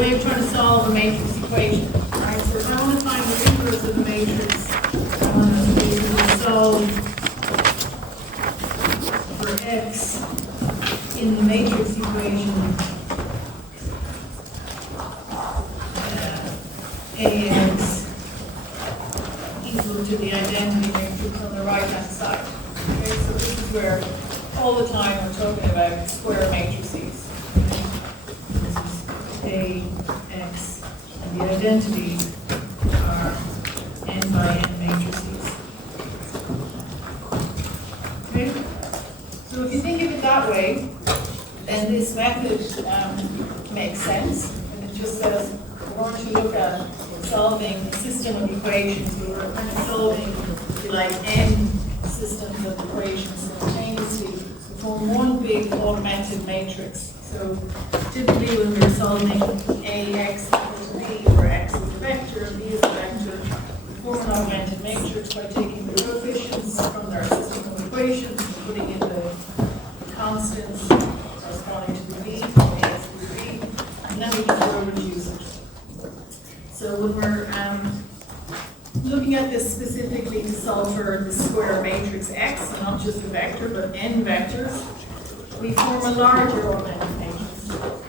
way of trying to solve a matrix equation. Right? So if I want to find the inverse of the matrix, I want to basically solve for x in the matrix equation AX equal to the identity matrix on the right-hand side. Okay, so this is where all the time we're talking about square matrices. Okay? This is AX, and the identity are n by n matrices. Okay? So if you think of it that way, then this method makes sense, and it just says we're going to look at solving a system of equations. We were kind of solving, if you like, n systems of equations simultaneously to form one big augmented matrix. So typically when we're solving AX equal to B, where X is a vector and B is a vector, we form an augmented matrix by taking the coefficients from their system of equations and putting in the constants corresponding to the B, AX equals B, and then we can go reduce it. So when we're looking at this specifically to solve for the square matrix X, not just a vector, but n vectors, we form a larger augmented matrix.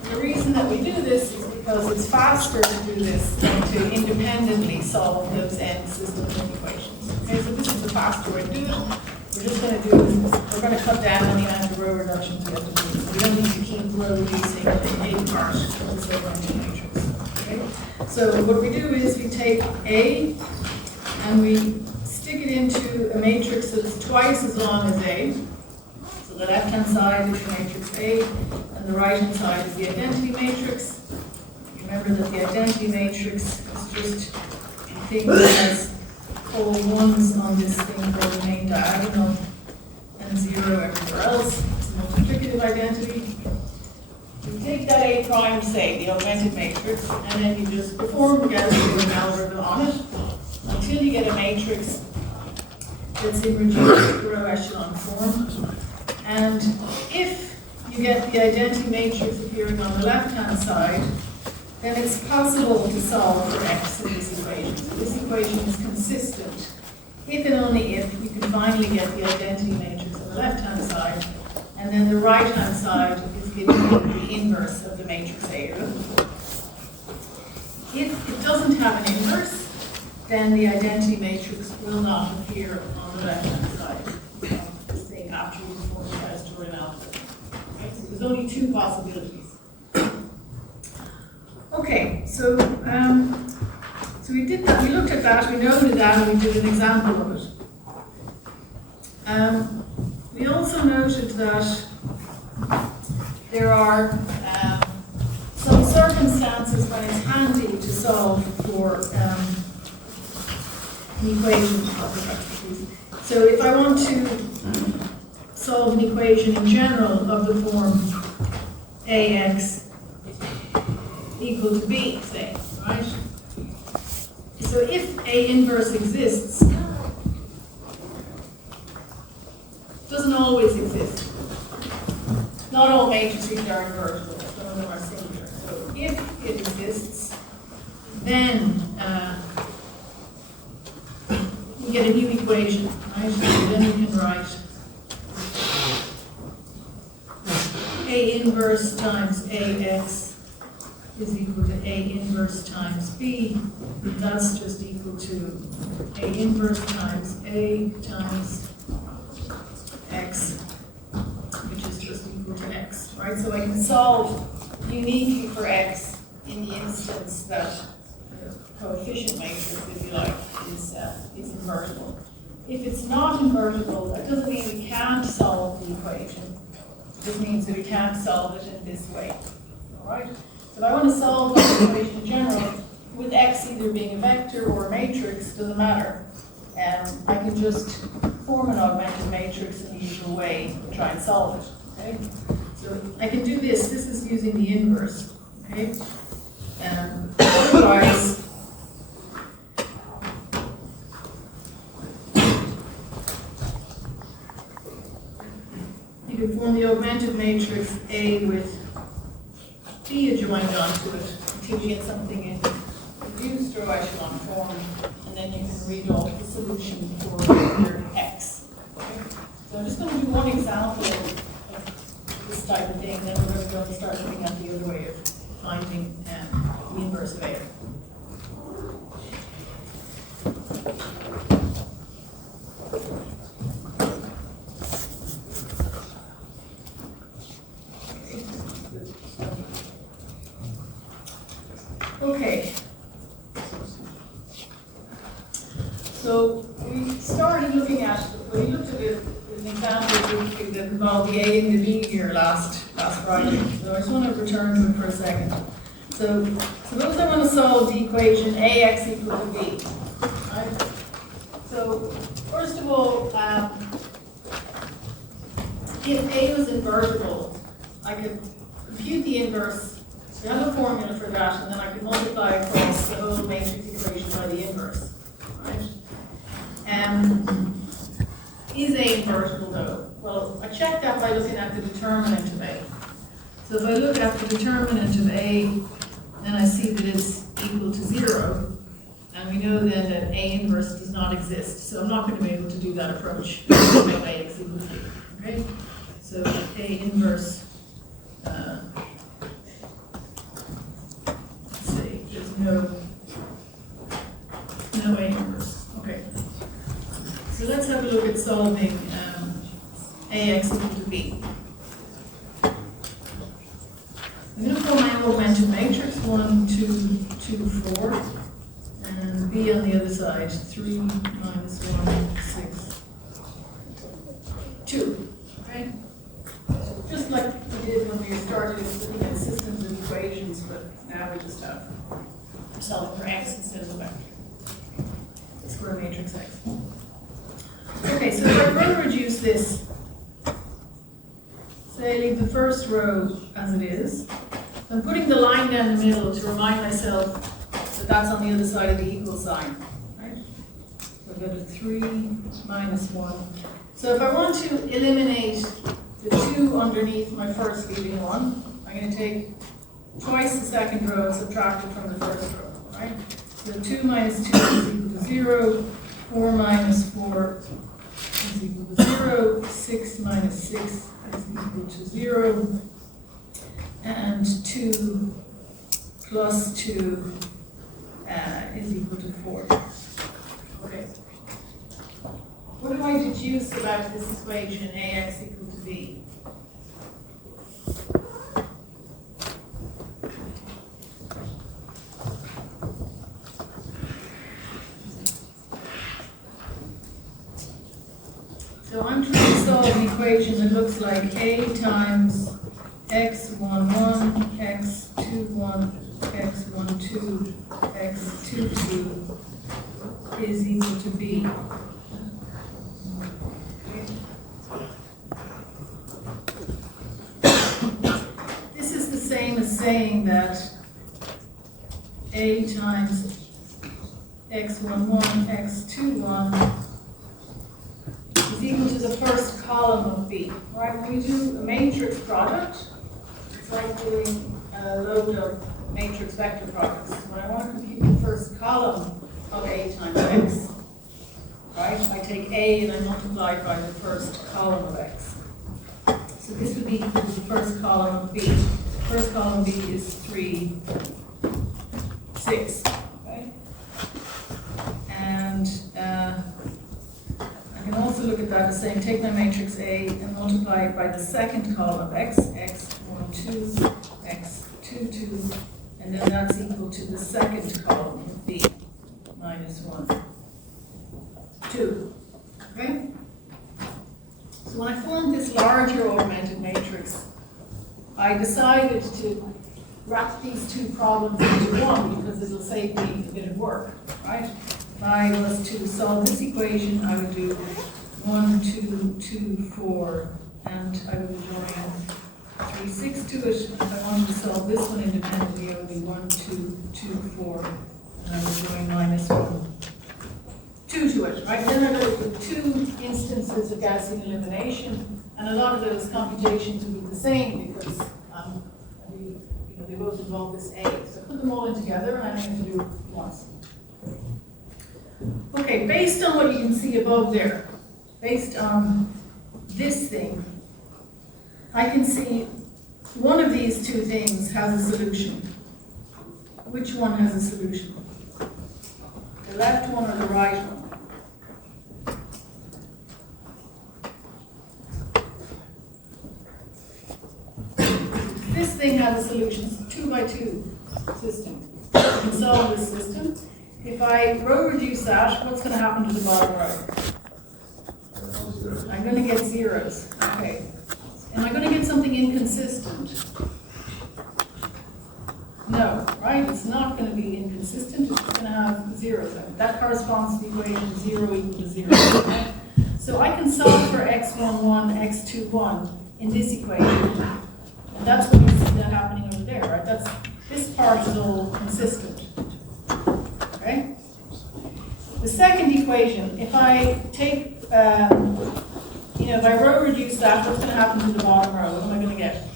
The reason that we do this is because it's faster to do this than to independently solve those n systems of equations. Okay, so this is the faster way to do it. We're just going to we're going to cut down on the amount of row reductions we have to do. We don't need to keep row reducing a part of this augmented matrix. Okay? So what we do is we take A and we stick it into a matrix that's twice as long as A. So the left-hand side is the matrix A, and the right-hand side is the identity matrix. Remember that the identity matrix is just a thing that has all ones on this thing called the main diagonal and 0 everywhere else. It's a multiplicative identity. You take that A prime, say, the augmented matrix, and then you just perform Gaussian algorithm on it until you get a matrix that's in reduced row echelon form. And if you get the identity matrix appearing on the left-hand side, then it's possible to solve for X in this equation. So this equation is consistent if and only if you can finally get the identity matrix on the left-hand side, and then the right-hand side is giving you the inverse of the matrix A you're looking for. If it doesn't have an inverse, then the identity matrix will not appear on the left-hand side of this thing after you perform the Gaussian analysis. Okay? So there's only two possibilities. Okay, so we did that. We looked at that. We noted that, and we did an example of it. We also noted that there are some circumstances when it's handy to solve for an equation. So if I want to solve an equation in general of the form AX equal to B, say, right? So if A inverse exists, it doesn't always exist. Not all matrices are invertible, some of them are singular. So if it exists, then we get a new equation, right? So then we can write A inverse times AX is equal to A inverse times B. That's just equal to A inverse times A times X, which is just equal to X, right? So I can solve uniquely for X in the instance that the coefficient matrix, if you like, is invertible. If it's not invertible, that doesn't mean we can't solve the equation. It just means that we can't solve it in this way, all right? So if I want to solve the equation in general, with X either being a vector or a matrix, doesn't matter. I can just form an augmented matrix in the usual way and try and solve it. Okay? So I can do this. This is using the inverse. Okay? Otherwise, you can form the augmented matrix A with B adjoined onto it. until you get something in reduced row echelon form, and then you can read off the solution for your x. Okay? So I'm just going to do one example of this type of thing, then we're going to start looking at the other way of finding the inverse of A. Okay. So we started looking at, we looked at an example that involved the A and the B here last Friday. So I just want to return to it for a second. So suppose I want to solve the equation AX equal to B. Right? So first of all, if A was invertible, I could compute the inverse. We have a formula for that, and then I could multiply across the whole matrix equation by the inverse. Right? Is A invertible though? Well, I checked that by looking at the determinant of A. So if I look at the determinant of A, then I see that it's equal to 0. And we know then that A inverse does not exist. So I'm not going to be able to do that approach of AX equal to B. Okay? So A inverse, let's see, there's no A inverse. Okay. So let's have a look at solving AX equal to B. I'm going to call my augmented matrix 1, 2, 2, 4, and B on the other side, 3 minus 1, 6, 2. Okay? So just like we did when we started looking at systems of equations, but now we just have solving for x instead of the vector. Square matrix x. Okay, so if I further reduce this, say I leave the first row as it is, I'm putting the line down the middle to remind myself that that's on the other side of the equal sign. Right? So I've got a 3 minus 1. So if I want to eliminate the 2 underneath my first leaving 1, I'm going to take twice the second row and subtract it from the first row. Right? So 2 minus 2 is equal to 0, 4 minus 4 is equal to 0, 6 minus 6 is equal to 0, and 2 plus 2 is equal to 4. Okay. What do I deduce about this equation AX equal to B? So I'm trying to solve an equation that looks like A times x11, x21, x12, x22 is equal to B. This is the same as saying that A times x11, x21 is equal to the first column of B. Right? When we do a matrix product, it's like doing a load of matrix vector products. When I want to compute the first column of A times X, right? I take A and I multiply it by the first column of X. So this would be equal to the first column of B. First column of B is 3, 6. Okay? And I can also look at that as saying take my matrix A and multiply it by the second column of X, x12, x22, and then that's equal to the second column of B, minus 1, 2. Okay? So when I formed this larger augmented matrix, I decided to wrap these two problems into one because it'll save me a bit of work, right? If I was to solve this equation, I would do 1, 2, 2, 4, and I would join 3, 6 to it. If I wanted to solve this one independently, I would do 1, 2, 2, 4, and I would join minus 1, 2 to it, right? Then I go with 2 instances of Gaussian elimination, and a lot of those computations would be the same because they both of all this A. So put them all in together, and I'm going to do it once. Okay, based on what you can see above there, based on this thing, I can see one of these two things has a solution. Which one has a solution? The left one or the right one? This thing has a solution. It's a 2x2 system. You can solve this system. If I row reduce that, what's going to happen to the bottom row? I'm going to get zeros. Okay. Am I going to get something inconsistent? No, right? It's not going to be inconsistent. It's going to have zeros. That corresponds to the equation 0 equal to 0. Okay? So I can solve for x11, x21 in this equation. And that's what you see that happening over there, right? This part is all consistent. Okay? The second equation, if I take, if I row reduce that, what's going to happen to the bottom row? What am I going to get?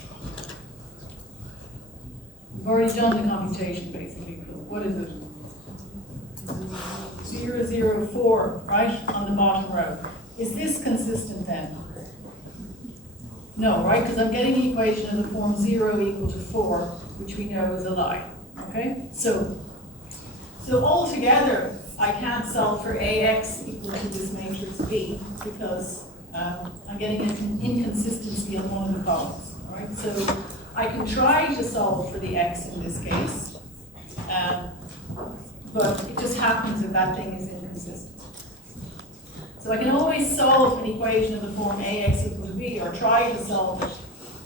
We've already done the computation, basically. What is it? 0, 0, 4, right? On the bottom row. Is this consistent then? No, right? Because I'm getting an equation in the form 0 equal to 4, which we know is a lie. Okay? So altogether, I can't solve for AX equal to this matrix B because I'm getting an inconsistency on one of the columns. All right? So I can try to solve for the X in this case, but it just happens that that thing is inconsistent. So I can always solve an equation of the form AX equal to B, or try to solve it.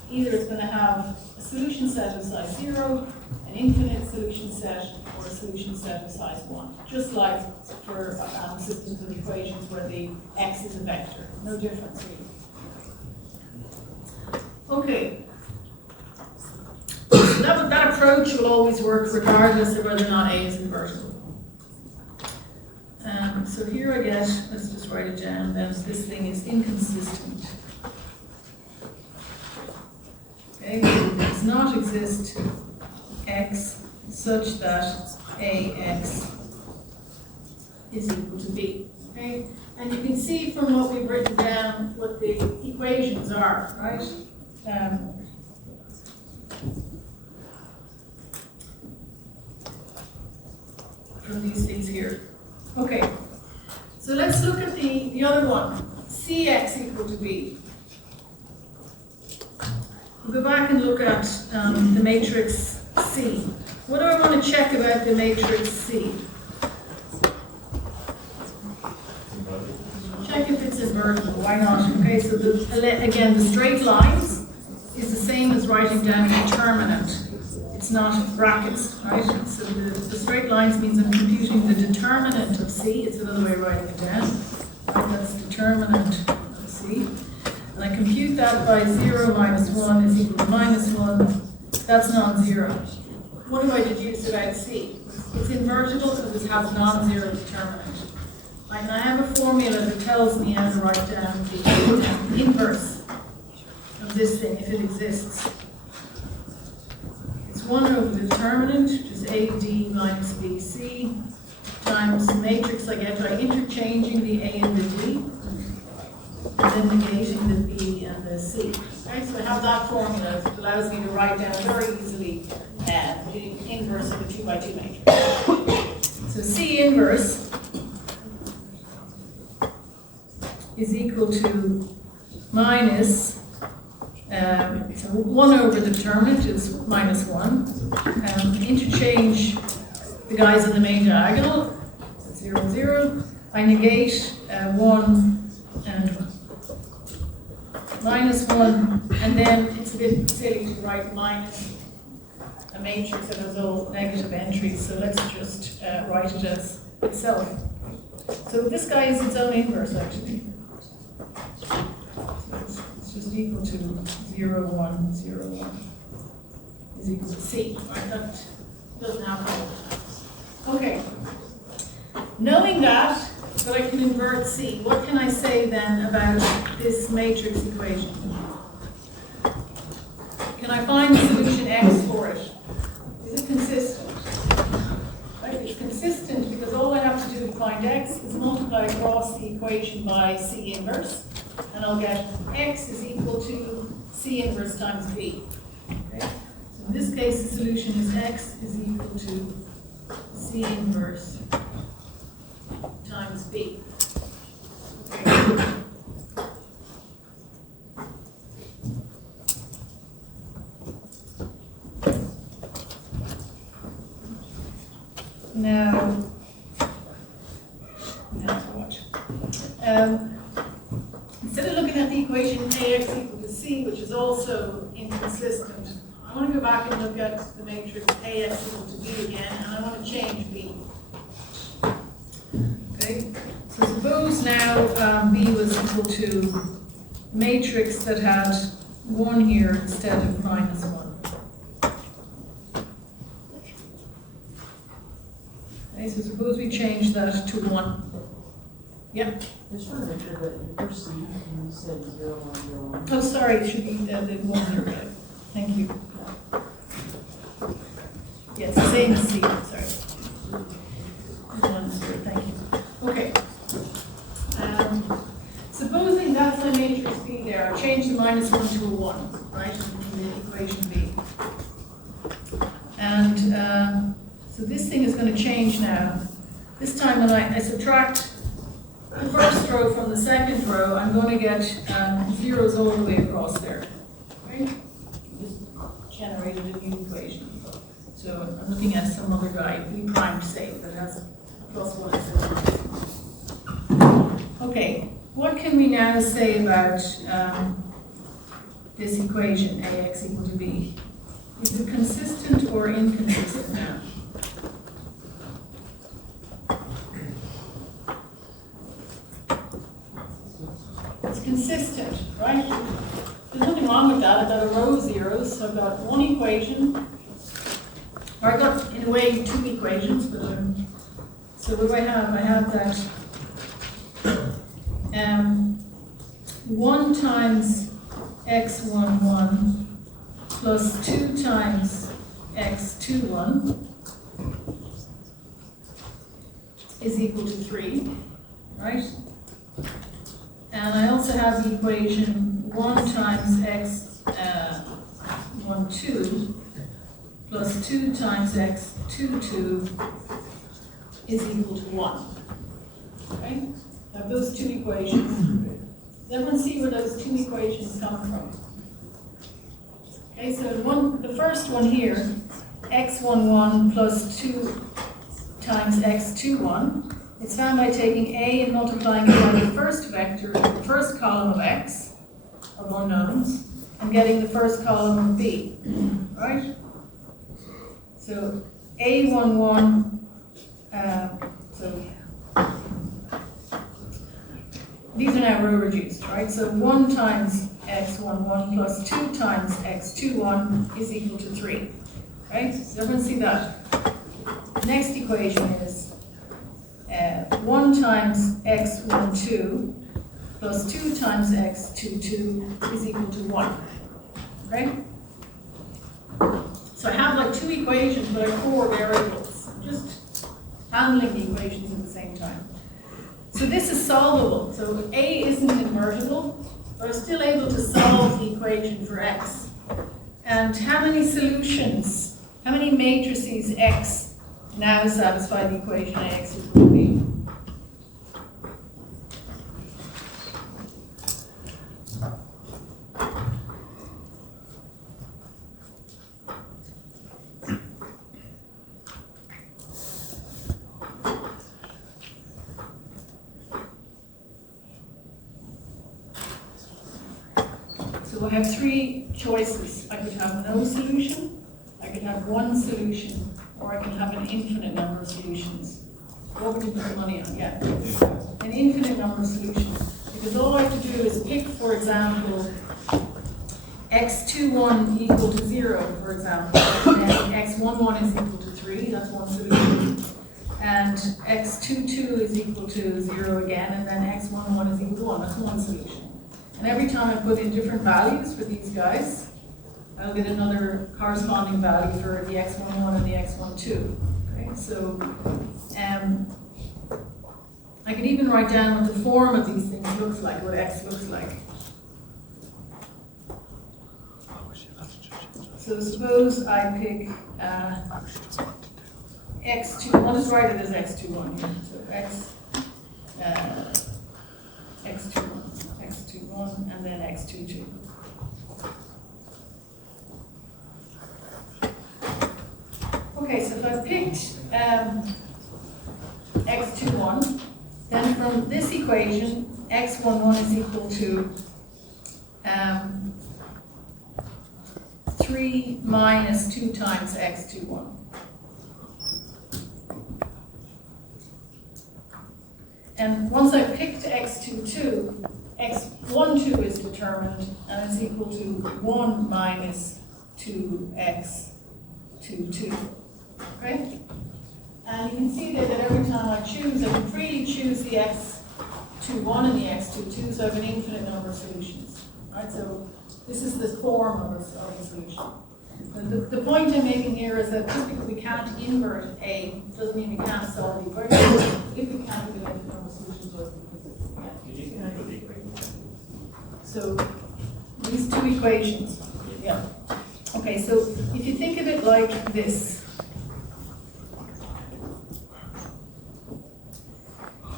Either it's going to have a solution set of size 0, an infinite solution set, or a solution set of size 1. Just like for systems of equations where the X is a vector. No difference really. Okay. So that approach will always work regardless of whether or not A is invertible. So here I get, let's just write it down, that this thing is inconsistent. Okay, it does not exist X such that AX is equal to B. Okay, and you can see from what we've written down what the equations are, right? From these things here. Okay, so let's look at the other one, Cx equal to B. We'll go back and look at the matrix C. What do I want to check about the matrix C? Check if it's invertible, why not? Okay, so again, the straight lines is the same as writing down a determinant. It's not brackets, right? So the straight lines means I'm computing the determinant of C. It's another way of writing it down. Right? That's determinant of C. And I compute that by 0 minus 1 is equal to minus 1. That's non-zero. What do I deduce about C? It's invertible because it has non-zero determinant. Right? And I have a formula that tells me how to write down the inverse of this thing, if it exists. 1 over the determinant, which is AD minus BC, times the matrix I get by interchanging the A and the D, and then negating the B and the C. Okay, so I have that formula. It allows me to write down very easily the inverse of the 2x2 matrix. So C inverse is equal to minus, so 1 over the determinant is minus 1. Interchange the guys in the main diagonal, 0, 0. I negate 1 and minus 1, and then it's a bit silly to write minus a matrix that has all negative entries, so let's just write it as itself. So this guy is its own inverse, actually. So it's just equal to 0, 1, 0, 1 is equal to C. Right? That doesn't happen. Okay. Knowing that I can invert C, what can I say then about this matrix equation? Can I find the solution X for it? equation by C inverse, and I'll get x is equal to C inverse times B. Okay? So in this case, the solution is x is equal to C inverse times B. Okay. Now what? Instead of looking at the equation AX equal to C, which is also inconsistent, I want to go back and look at the matrix AX equal to B again, and I want to change B. Okay, so suppose now B was equal to a matrix that had 1 here instead of minus 1. Okay, so suppose we change that to 1. Yep. I just want to make sure that the first thing you said 0, 1, 0, 1. Oh, sorry, it should be the 1 here, right? Thank you. Yeah, it's the same as C, sorry. 1 0, thank you. Okay. Supposing that's my matrix B there, I'll change the minus 1 to a 1, right, in the equation B. And so this thing is going to change now. This time when I subtract the first row from the second row, I'm going to get zeros all the way across there. Right? Just generated a new equation. So I'm looking at some other guy, B prime say, that has plus 1 instead of minus 1. Okay, what can we now say about this equation, AX equal to B? Is it consistent or inconsistent now? It's consistent, right? There's nothing wrong with that. I've got a row of zeros, so I've got one equation, or I've got, in a way, 2 equations, but so what do I have? I have that 1 times x11 plus 2 times x21 is equal to 3, right? And I also have the equation 1 times x12 plus 2 times x22 is equal to 1. Okay? I have those 2 equations. Does everyone see where those 2 equations come from? Okay, so the first one here, x11 plus 2 times x21, it's found by taking A and multiplying it by the first vector, the first column of X, of unknowns, and getting the first column of B, right? So A11, so these are now row reduced, right? So 1 times x11 plus 2 times x21 is equal to 3, right? So everyone see that? The next equation is 1 times x12 plus 2 times x22 is equal to 1. Okay? So I have like 2 equations, but I have 4 variables. I'm just handling the equations at the same time. So this is solvable. So A isn't invertible, but I'm still able to solve the equation for x. And how many solutions, how many matrices x now satisfy the equation AX equal to B? So I have 3 choices. I could have no solution, I could have 1 solution, or I can have an infinite number of solutions. What would you put money on? Yeah. An infinite number of solutions. Because all I have to do is pick, for example, x21 equal to 0, for example. And then x11 is equal to 3, that's 1 solution. And x22 is equal to 0 again, and then x11 is equal to 1, that's 1 solution. And every time I put in different values for these guys, I'll get another corresponding value for the x11 and the x12. Okay, so I can even write down what the form of these things looks like, what x looks like. So suppose I pick x2, I'll just write it as x21 here. So x21, and then x22. Okay, so if I've picked x21, then from this equation, x11 is equal to 3 minus 2 times x21. And once I've picked x22, x12 is determined, and it's equal to 1 minus 2x22. Okay? And you can see that every time I choose, I can freely choose the x21 and the x22, so I have an infinite number of solutions. Right? So this is the form of a solution. The point I'm making here is that just because we can't invert A doesn't mean we can't solve the equation. If we can't do the infinite number of solutions, just because we can't. So these two equations. Yeah. Okay, so if you think of it like this.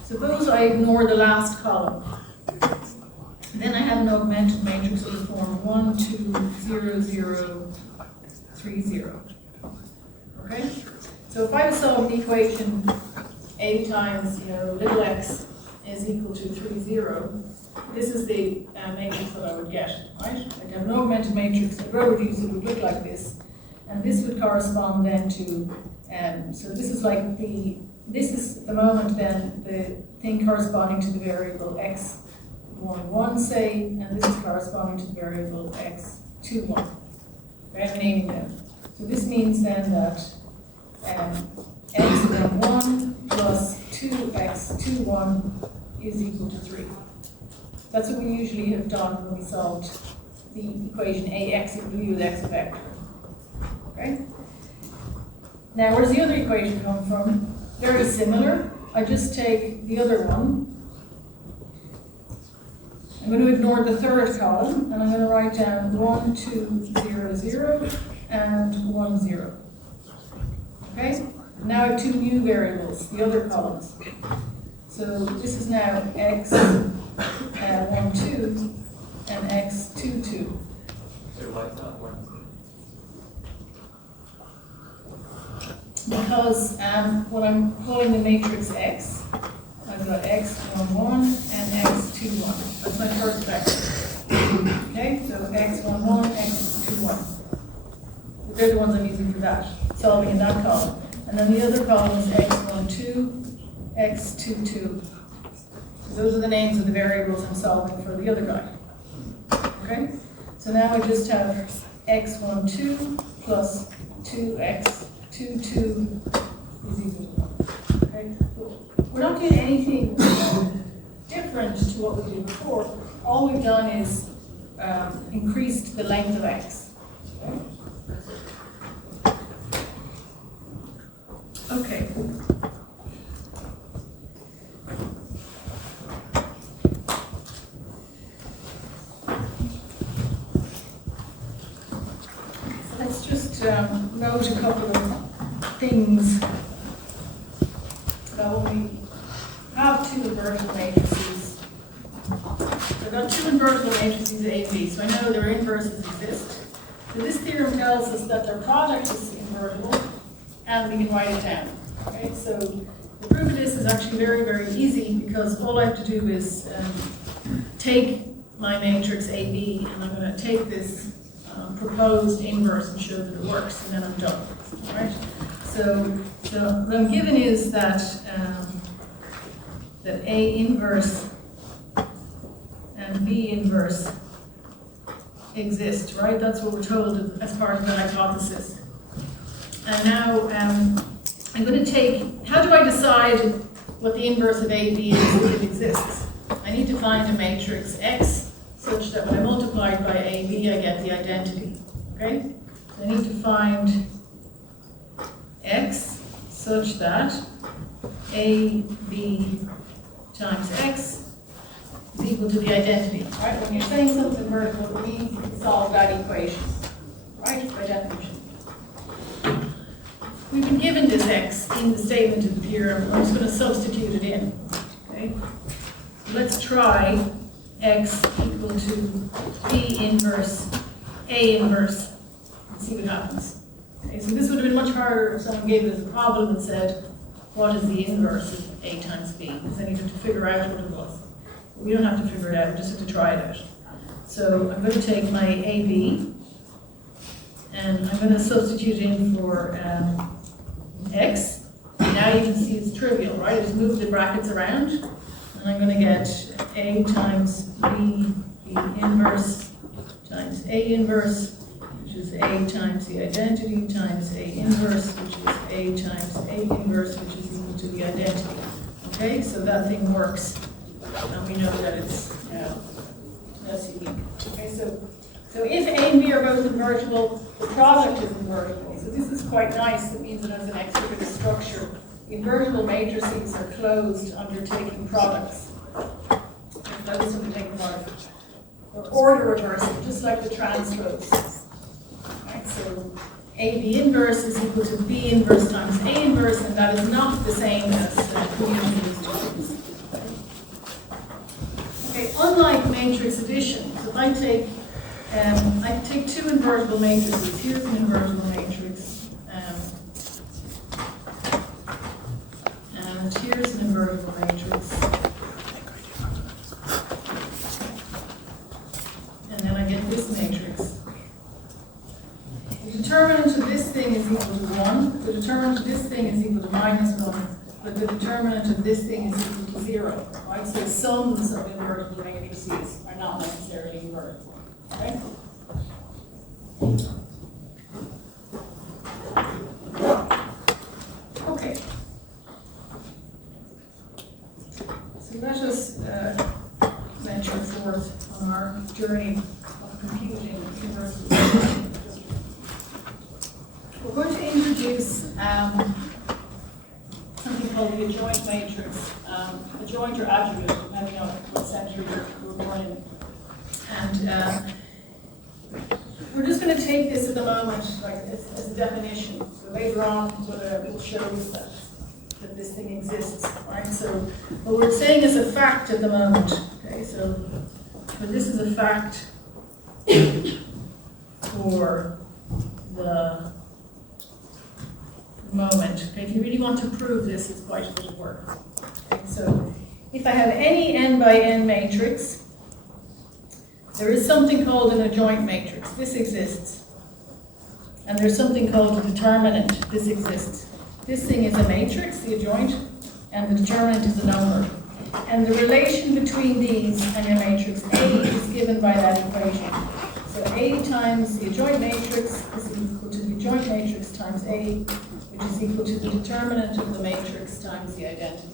Suppose I ignore the last column. Then I have an augmented matrix with the form 1, 2, 0, 0, 3, 0. Okay? So if I was solving the equation a times, little x is equal to 3, 0, this is the matrix that I would get, right? I'd have an augmented matrix, the row reduce it would look like this. And this would correspond then to, so this is like this is at the moment then the thing corresponding to the variable x11, say, and this is corresponding to the variable x21. Right, I'm naming them. So this means then that x11 plus 2x21 is equal to 3. That's what we usually have done when we solved the equation ax equal to b with x vector. Okay? Now, where's the other equation come from? Very similar. I just take the other one. I'm going to ignore the third column, and I'm going to write down 1, 2, 0, 0, and 1, 0. Okay? Now I have two new variables, the other columns. So this is now x 1, 2, and x 2, 2. Because when I'm calling the matrix X, I've got x11 and x21. That's my first vector. Okay, so x11, x21. They're the ones I'm using for that, solving in that column. And then the other column is x12, x22. So those are the names of the variables I'm solving for the other guy. Okay, so now I just have x12 plus 2x22 is equal to 1. Okay? We're not doing anything different to what we did before. All we've done is increased the length of x. Okay. Let's just note a couple of things about when we have two invertible matrices. We've got two invertible matrices A and B, so I know their inverses exist. So this theorem tells us that their product is invertible, and we can write it down. Okay, so the proof of this is actually very, very easy because all I have to do is take my matrix AB, and I'm going to take this proposed inverse and show that it works, and then I'm done. All right? So what I'm given is that that A inverse and B inverse exist, right? That's what we're told as part of the hypothesis. And now I'm going to take, how do I decide what the inverse of AB is if it exists? I need to find a matrix X such that when I multiply it by AB, I get the identity. Okay? So I need to find X such that A, B, times x is equal to the identity. Right? When you're saying something's invertible, we need to solve that equation. Right? By definition. We've been given this x in the statement of the theorem. I'm just going to substitute it in. Okay? So let's try x equal to b inverse a inverse and see what happens. Okay, so this would have been much harder if someone gave us a problem and said, what is the inverse of a times b? Because then you have to figure out what it was. But we don't have to figure it out, we just have to try it out. So I'm going to take my ab and I'm going to substitute in for x. Now you can see it's trivial, right? I just move the brackets around and I'm going to get a times b inverse times a inverse, which is a times the identity times a inverse, which is a times a inverse, which is equal to the identity. Okay, so that thing works, and we know that it's that's unique. Okay, so if A and B are both invertible, the product is invertible. So this is quite nice. It means it has an extra bit of structure. The invertible matrices are closed under taking products. That is what we take apart. Or order reversal, just like the transpose. Right, so AB inverse is equal to B inverse times A inverse, and that is not the same as commuting these two things. Okay, unlike matrix addition, so if I take two invertible matrices. Here's an invertible matrix, and here's an invertible matrix. And I get this matrix. The determinant of this thing is equal to 1. The determinant of this thing is equal to -1. But the determinant of this thing is equal to 0. Right? So sums of invertible matrices are not necessarily invertible. Okay? Okay. So let us venture forth on our journey of computing invertible matrices. We're going to introduce something called the adjoint matrix, adjoint or adjuvant, depending on what century you were born in. And we're just going to take this at the moment, like as a definition. So later on, we'll show you that this thing exists, right? So what we're saying is a fact at the moment. Okay, so this is a fact for the moment. Okay, if you really want to prove this, it's quite a bit of work. Okay, so if I have any n by n matrix, there is something called an adjoint matrix. This exists. And there's something called a determinant. This exists. This thing is a matrix, the adjoint, and the determinant is a number. And the relation between these and your matrix A is given by that equation. So A times the adjoint matrix is equal to the adjoint matrix times A, which is equal to the determinant of the matrix times the identity.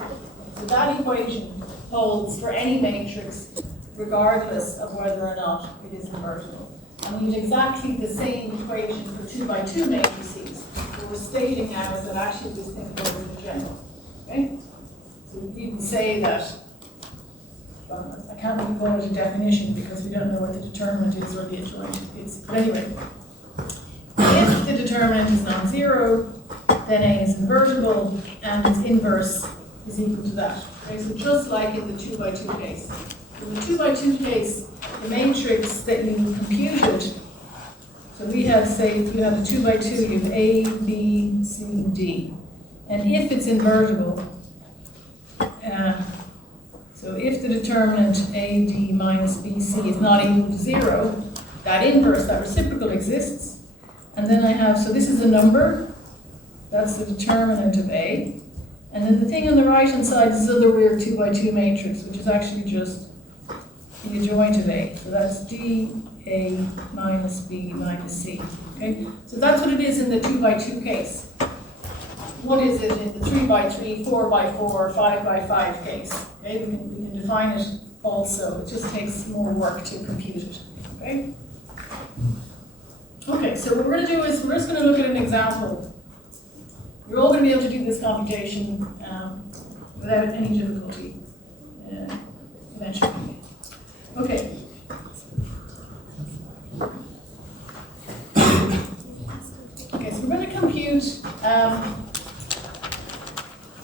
So that equation holds for any matrix, regardless of whether or not it is invertible. And we need exactly the same equation for 2 by 2 matrices. What we're stating now is that actually this thing goes in general. Okay? So we can say that, I can't even call it a definition because we don't know what the determinant is or the adjoint is. But anyway, if the determinant is non-zero, then A is invertible and its inverse is equal to that. Okay? So just like in the 2 by 2 case. In the 2 by 2 case, the matrix that you computed, so we have, say, if you have a 2 by 2, you have A, B, C, D. And if it's invertible, so if the determinant AD minus BC is not equal to 0, that inverse, that reciprocal exists. And then I have, so this is a number, that's the determinant of A. And then the thing on the right-hand side is this other weird 2 by 2 matrix, which is actually just the adjoint of A. So that's D, A minus B minus C. Okay? So that's what it is in the 2 by 2 case. What is it in the 3 by 3, 4 by 4, 5 by 5 case? Okay? We can define it also. It just takes more work to compute it. Okay? Okay, so what we're going to do is we're just going to look at an example. You're all going to be able to do this computation without any difficulty. eventually. Okay. Okay, so we're going to compute a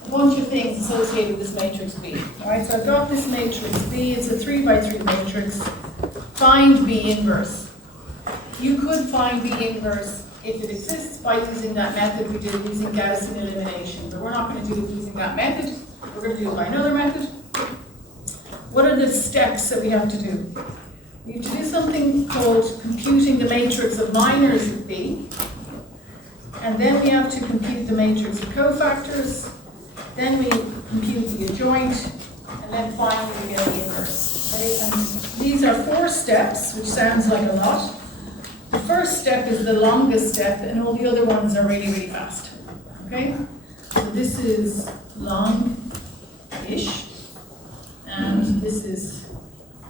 bunch of things associated with this matrix B. All right, so I've got this matrix B. It's a 3 by 3 matrix. Find B inverse. You could find B inverse if it exists by using that method we did using Gaussian elimination. But we're not going to do it using that method. We're going to do it by another method. What are the steps that we have to do? We have to do something called computing the matrix of minors of B. And then we have to compute the matrix of cofactors. Then we compute the adjoint. And then finally we get the inverse. Okay? And these are 4 steps, which sounds like a lot. The first step is the longest step, and all the other ones are really, really fast. Okay? So this is long-ish. And this is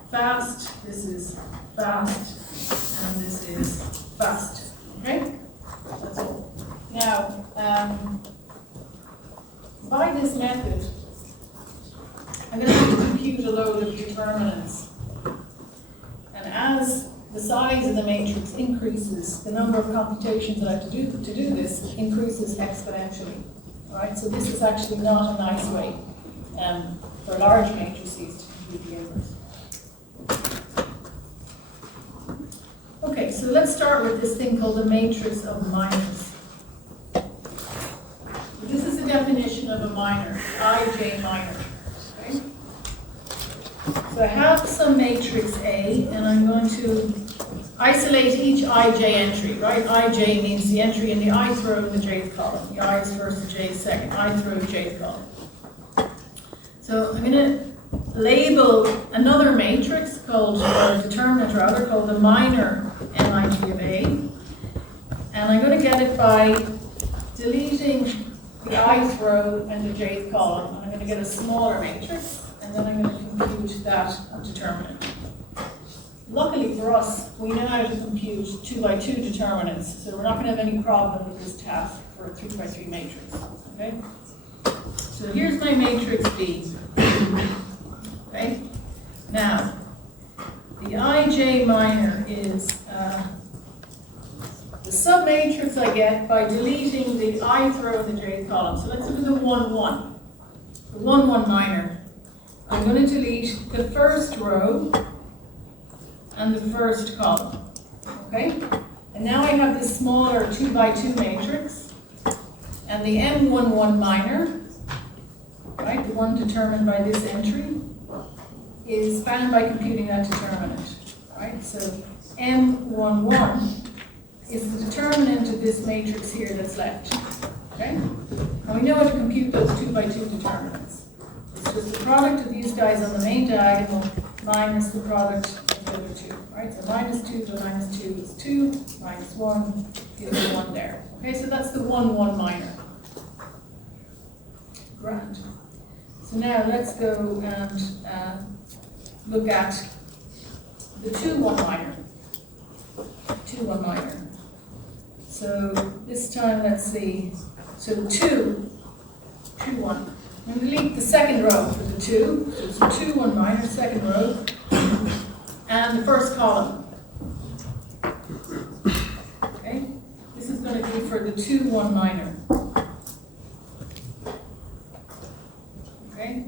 fast, this is fast, and this is fast. Okay? That's all. Now, by this method, I'm going to have to compute a load of determinants. And as the size of the matrix increases, the number of computations that I have to do this increases exponentially. All right? So this is actually not a nice way for large matrices to compute the inverse. Okay, so let's start with this thing called the matrix of minors. This is the definition of a minor, ij minor. Okay? So I have some matrix A, and I'm going to isolate each ij entry, right? Ij means the entry in the ith row in the jth column. The I is first, the j is second. Ith row, jth column. So I'm going to label another matrix called, or determinant rather, called the minor MIG of A. And I'm going to get it by deleting the ith row and the jth column. And I'm going to get a smaller matrix, and then I'm going to compute that determinant. Luckily for us, we know how to compute 2 by 2 determinants, so we're not going to have any problem with this task for a 3 by 3 matrix. Okay? So here's my matrix B. Okay? Now, the ij minor is the submatrix I get by deleting the ith row in the jth column. So let's look at the 1, 1. The 1, 1 minor. I'm going to delete the first row and the first column. Okay? And now I have this smaller 2 by 2 matrix, and the M11 minor, right, the one determined by this entry, is found by computing that determinant. Right? So M11 is the determinant of this matrix here that's left. Okay? And we know how to compute those 2 by 2 determinants. It's just the product of these guys on the main diagonal minus the product of the other 2. Right? So minus 2 to minus 2 is 2, minus 1 gives 1 there. Okay, so that's the 1, 1 minor. Grand. So now let's go and look at the 2, 1 minor. 2, 1 minor. So this time, let's see. So 2, 2, 1. I'm going to delete the second row for the 2. So it's 2, 1 minor, second row. And the first column. Okay? This is going to be for the 2, 1 minor. Okay?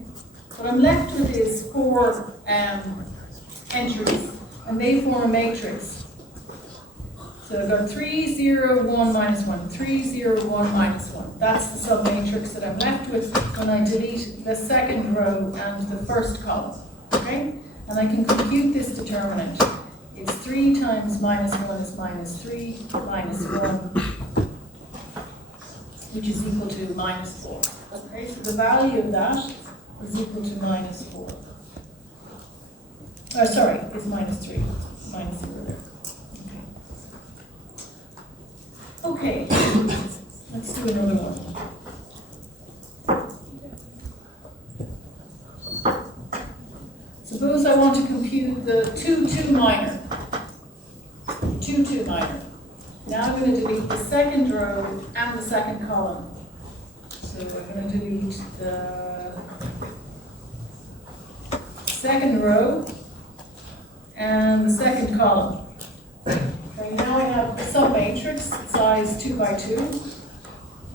What I'm left with is 4 entries, and they form a matrix. So I've got 3, 0, 1, minus 1, 3, 0, 1, minus 1. That's the submatrix that I'm left with when I delete the second row and the first column. Okay? And I can compute this determinant. It's 3 times minus 1 is minus 3, minus 1, which is equal to minus 4. Okay? So the value of that is equal to minus 4. Oh, sorry, it's minus 3. Minus 0 there. Okay, let's do another one. Suppose I want to compute the 2, 2 minor. 2, 2 minor. Now I'm going to delete the second row and the second column. So we're going to delete the second row, and the second column. Okay, now I have a submatrix, size 2 by 2.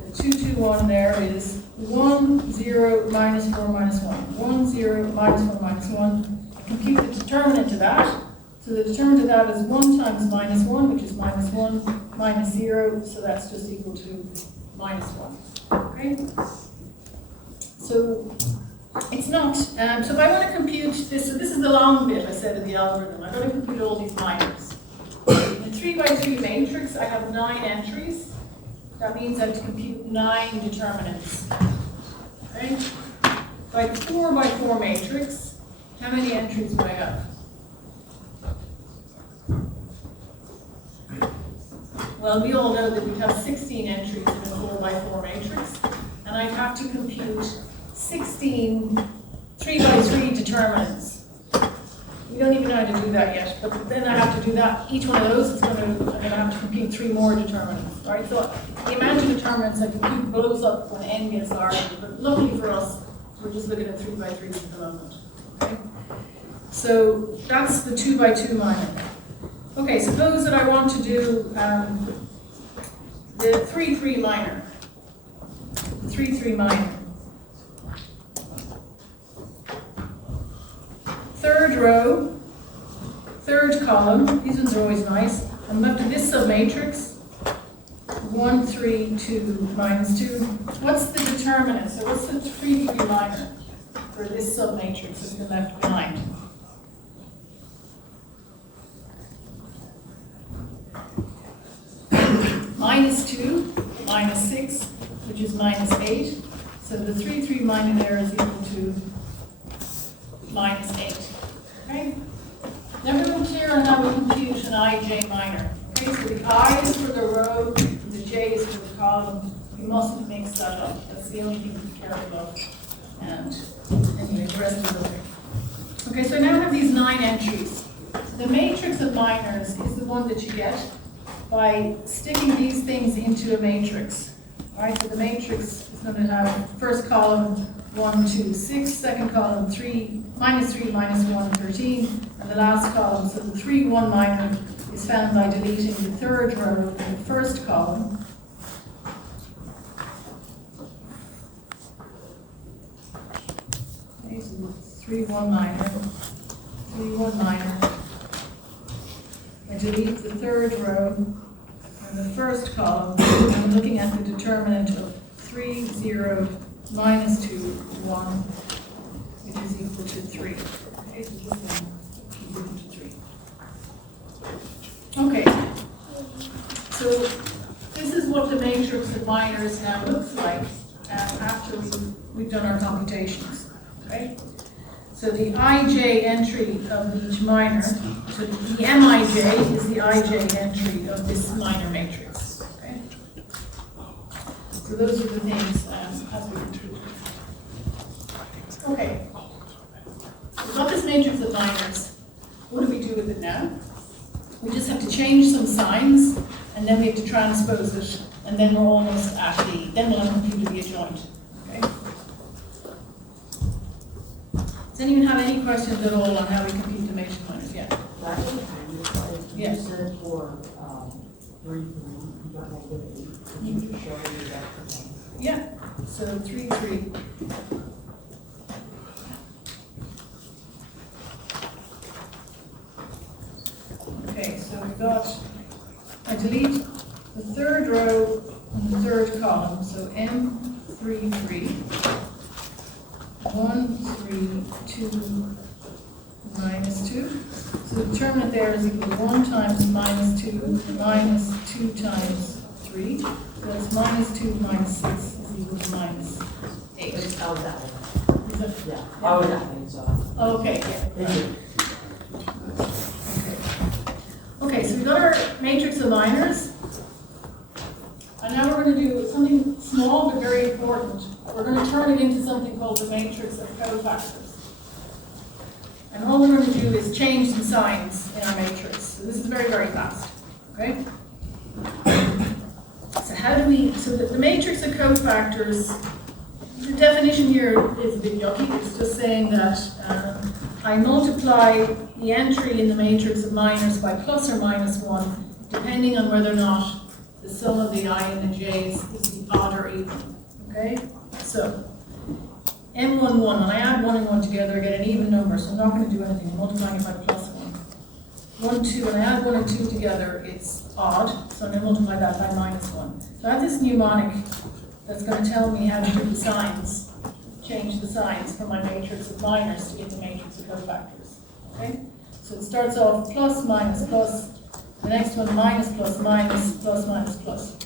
The 2, 2, 1 there is 1, 0, minus 4, minus 1. 1, 0, minus 4, minus 1. I compute the determinant of that. So the determinant of that is 1 times minus 1, which is minus 1, minus 0, so that's just equal to minus 1. Okay? So it's not, so if I want to compute this, so this is the long bit I said in the algorithm. I'm going to compute all these minors. In a 3 by 3 matrix, I have 9 entries. That means I have to compute 9 determinants. Okay? Like 4 by 4 matrix, how many entries do I have? Well, we all know that we have 16 entries in a 4 by 4 matrix, and I have to compute 16 3 by 3 determinants. We don't even know how to do that yet, but then I have to do that. Each one of those is I'm going to have to compute 3 more determinants. Right? So the amount of determinants I compute blows up when n gets larger, but luckily for us, we're just looking at 3 by 3s at the moment. Okay? So that's the 2 by 2 minor. Okay, suppose that I want to do the 3, 3 minor. The 3, 3 minor. Third row, third column, these ones are always nice. I'm up to this submatrix, 1, 3, 2, minus 2. What's the determinant? So what's the 3, 3 minor for this submatrix that's been left behind? Minus 2, minus 6, which is minus 8. So the 3, 3 minor there is equal to minus 8. Okay? Now we're going to clear on how we compute an ij minor. Okay, so the I is for the row, and the j is for the column. We mustn't mix that up. That's the only thing to be careful of. And anyway, the rest is okay. Okay, so I now have these 9 entries. The matrix of minors is the one that you get by sticking these things into a matrix. All right, so the matrix is going to have first column 1, 2, 6, second column 3, minus 3, minus 1, 13, and the last column, so the 3, 1 minor is found by deleting the third row in the first column. Okay, so 3, 1 minor, 3, 1 minor. I delete the third row and the first column. I'm looking at the determinant of 3, 0, minus 2, 1, which is equal to 3. Okay, so this one is equal to 3. Okay, so this is what the matrix of minors now looks like after we've done our computations. Okay? So the ij entry of each minor, so the mij is the ij entry of this minor matrix. Okay? So those are the things as we go through. Okay. We've got this matrix of minors. What do we do with it now? We just have to change some signs, and then we have to transpose it, and then we're almost at then we'll have computed the adjoint. Okay? Does anyone have any questions at all on how we compute the matrix minors? Yeah. You said for 3, 3, you got negative 8. Can you just show me that? Yeah. So 3, 3. Okay, so we've got, I delete the third row and the third column, so M3, 3, 1, 3, 2, minus 2. So the determinant there is equal to 1 times minus 2 times 3. So that's minus 2 minus 6 is equal to minus 8. Oh, that one. Is that, Yeah. Oh, that one, so. okay, yeah. Okay, so we've got our matrix of minors. And now we're going to do something small but very important. We're going to turn it into something called the matrix of cofactors. And all we're going to do is change some signs in our matrix. So this is very, very fast. Okay? So how do we, so the matrix of cofactors, the definition here is a bit yucky. It's just saying that I multiply the entry in the matrix of minors by plus or minus 1, depending on whether or not the sum of the I and the j's is odd or even. Okay? So, M11, when I add 1 and 1 together, I get an even number, so I'm not going to do anything. I'm multiplying it by plus 1. 1, 2, when I add 1 and 2 together, it's odd, so I'm going to multiply that by minus 1. So I have this mnemonic that's going to tell me how to do the signs, change the signs from my matrix of minors to get the matrix of cofactors. Okay? So it starts off plus, minus, plus. The next one minus, plus, minus, plus, minus, plus.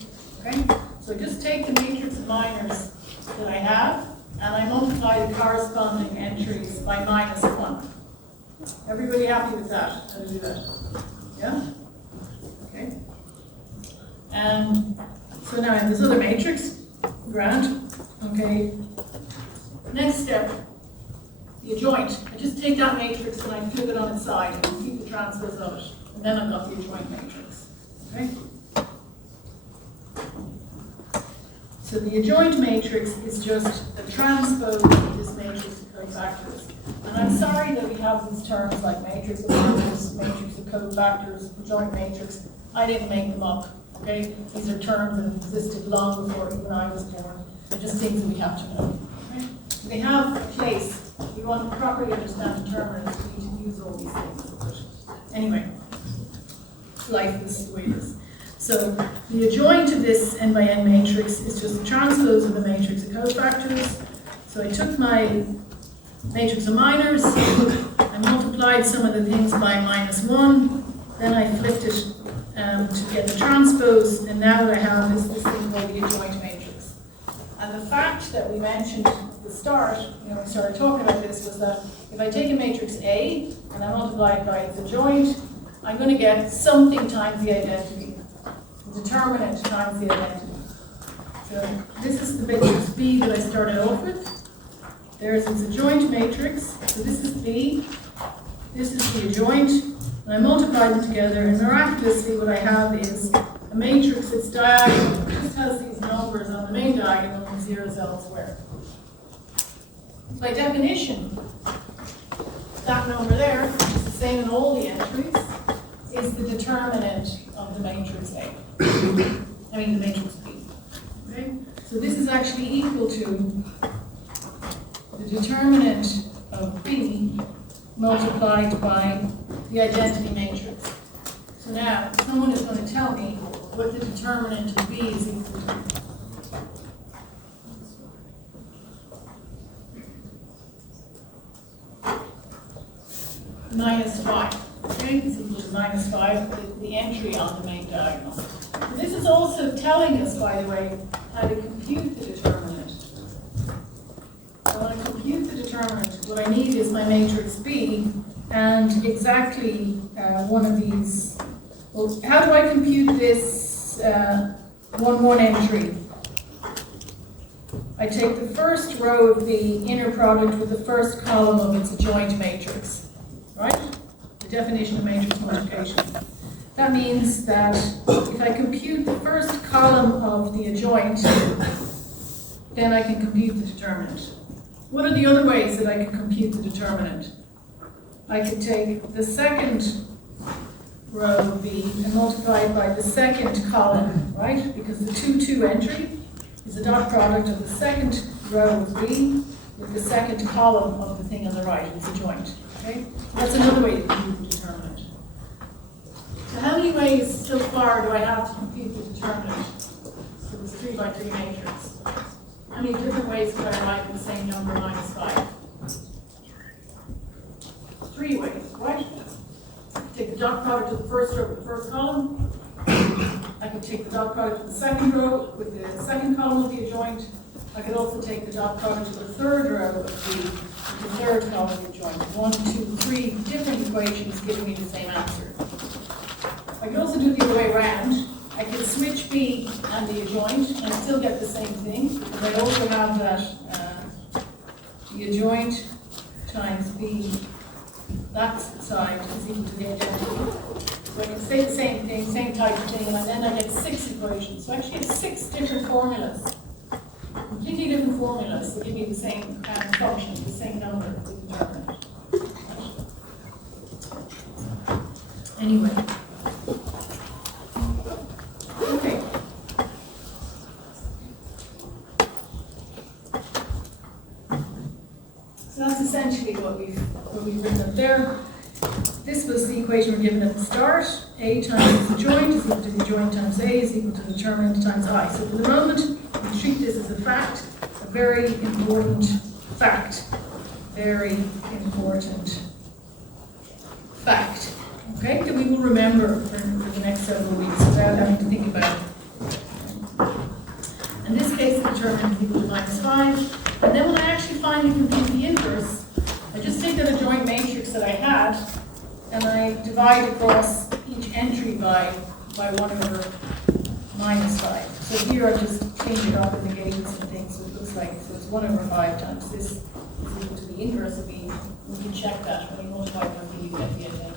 Okay? So just take the matrix of minors that I have, and I multiply the corresponding entries by minus 1. Everybody happy with that? How to do that? Yeah? Okay. So now I have this other matrix. Grand. Okay. Next step, the adjoint. I just take that matrix and I flip it on its side and keep the transpose of it. And then I've got the adjoint matrix. Okay? So the adjoint matrix is just a transpose of this matrix of cofactors. And I'm sorry that we have these terms like matrix of minors, matrix of cofactors, adjoint matrix. I didn't make them up. Okay? These are terms that existed long before even I was born. They're just things that we have to know. Okay? They have a place. We want to properly understand determinants. We need to use all these things. But anyway, life is the way it is. So the adjoint of this n by n matrix is just a transpose of the matrix of cofactors. So I took my matrix of minors, I multiplied some of the things by minus 1, then I flipped it to get the transpose, and now what I have is this thing called the adjoint matrix. And the fact that we mentioned at the start, when we started talking about this, was that if I take a matrix A and I multiply it by its adjoint, I'm going to get something times the identity, the determinant times the identity. So this is the matrix B that I started off with. There's its adjoint matrix. So this is B, this is the adjoint, and I multiply them together, and miraculously what I have is a matrix that's diagonal. It just has these numbers on the main diagonal and zeros elsewhere. By definition, that number there, which is the same in all the entries, is the determinant of the matrix A. I mean the matrix B. Okay? So this is actually equal to the determinant of B multiplied by the identity matrix. So now, someone is going to tell me what the determinant of B is equal to. Minus 5. Okay, it's equal to minus 5, the entry on the main diagonal. So this is also telling us, by the way, how to compute the determinant. So when I compute the determinant, what I need is my matrix B and exactly one of these. Well, how do I compute this 1-1 entry? I take the first row of the inner product with the first column of its adjoint matrix, right? The definition of matrix multiplication. That means that if I compute the first column of the adjoint, then I can compute the determinant. What are the other ways that I can compute the determinant? I could take the second row of B and multiply it by the second column, right? Because the 2-2 entry is a dot product of the second row of B with the second column of the thing on the right, it's adjoint. Okay? That's another way to compute the determinant. So how many ways so far do I have to compute the determinant for this 3x3 matrix? How many different ways could I write the same number minus 5? 3 ways, right? Take the dot product of the first row with the first column. I could take the dot product of the second row with the second column of the adjoint. I could also take the dot product of the third row of the third column of the adjoint. 1, 2, 3 different equations giving me the same answer. I could also do it the other way around. I could switch B and the adjoint and still get the same thing, because I also have that the adjoint times B, that side is equal to the identity. So I can say the same thing, same type of thing, and then I get 6 equations. So I actually have 6 different formulas, completely different formulas that give me the same function, the same number, the determinant. anyway. Okay. So that's essentially what we've written up there. This was the equation we're given at the start. A times the joint is equal to the joint times A is equal to the determinant times I. So for the moment, we treat this as a fact, a very important fact. Very important fact. Okay, that we will remember for the next several weeks without having to think about it. In this case, the determinant is equal to -5. And then when I actually finally compute the inverse, I just take the joint matrix that I had and I divide across each entry by 1 over -5. So here I just change it up in the gates and things, so it looks like, so it's 1 over 5 times this is equal to the inverse of E. We can check that when you multiply by B, you get the identity.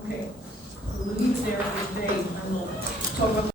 Okay, so we'll leave there for today and we'll talk about